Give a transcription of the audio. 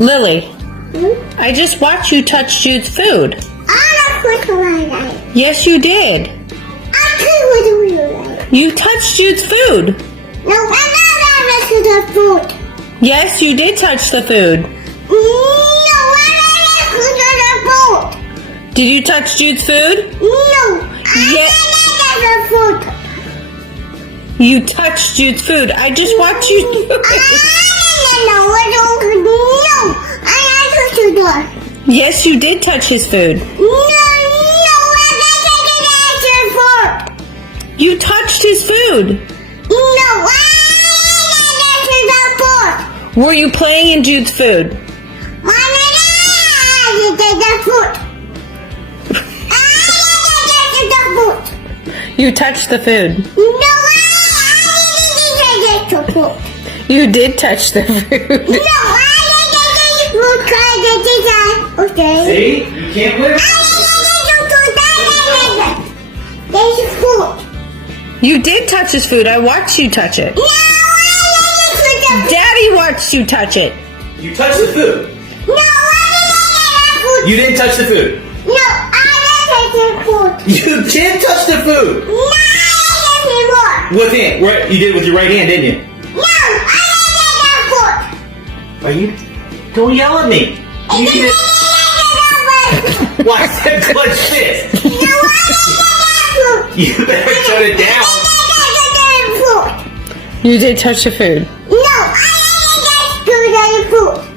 Lily, I just watched you touch Jude's food. I don't put my life. Yes, you did. I could with your life. You touched Jude's food. No, I'm not to the food. Yes, you did touch the food. No, I'm not to the food. Did you touch Jude's food? No, Yeah. I'm not to the food. You touched Jude's food. I just watched you do it. Yes, you did touch his food. You touched his food. Were you playing in Jude's food? You touched the food. You did touch the food. Okay. See? You can't put it. There's food. You did touch his food. I watched you touch it. No, I Daddy watched you touch it. You touched the food. No, I You didn't touch the food. No, I didn't touch the food. You did touch the food. No, I didn't With hand. Right, you did it with your right hand, didn't you? No, I didn't Are you? Don't yell at me. You touch did. the food. Why is that clenched fist? No, I didn't You better shut it down. touch the food. You did touch the food. No, I didn't touch the food.